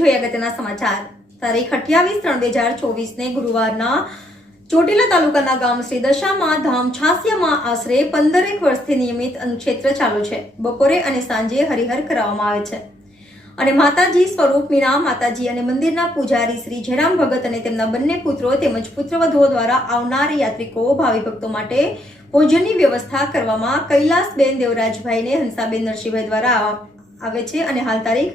જોઈએ અગત્યના સમાચાર। તારીખ 28/3/2024 ને ગુરુવારના ચોટીલા તાલુકાના ગામ શ્રી દશામાં ધામ છાસિયામાં આશરે 15 વર્ષથી નિયમિત અન્નક્ષેત્ર ચાલુ છે। બપોરે અને સાંજે હરિહર કરાવવામાં આવે છે અને માતાજી સ્વરૂપ મીણા માતાજી અને મંદિરના પૂજારી શ્રી જયરામ ભગત અને તેમના બંને પુત્રો તેમજ પુત્રવધુઓ દ્વારા આવનાર યાત્રિકો ભાવિ ભક્તો માટે ભોજનની વ્યવસ્થા કરવામાં કૈલાસબેન દેવરાજભાઈને હંસાબેન નરસિંહભાઈ દ્વારા આવે છે અને હાલ તારીખ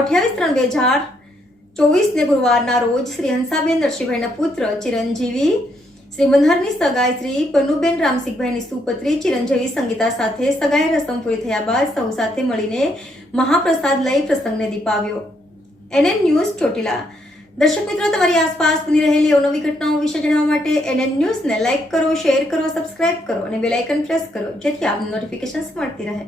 28/3/2024 ને ગુરુવારના રોજ શ્રી હંસાબેન નરસિંહભાઈના પુત્ર ચિરંજીવી શ્રી મનહરની સગાઈ શ્રી પન્નુબેન રામસિંહભાઈની સુપત્રી ચિરંજીવી સંગીતા સાથે સગાઈ રસમ પૂરી થયા બાદ સૌ સાથે મળીને મહાપ્રસાદ લઈ પ્રસંગને દીપાવ્યો। NN news Chotila. દર્શક મિત્રો, તમારી આસપાસ બની રહેલી અવનવી ઘટનાઓ વિશે જાણવા માટે NN ન્યૂઝને લાઇક કરો, શેર કરો, સબસ્ક્રાઇબ કરો અને બેલ આઇકન પ્રેસ કરો, જેથી આપને નોટિફિકેશન્સ મળતી રહે।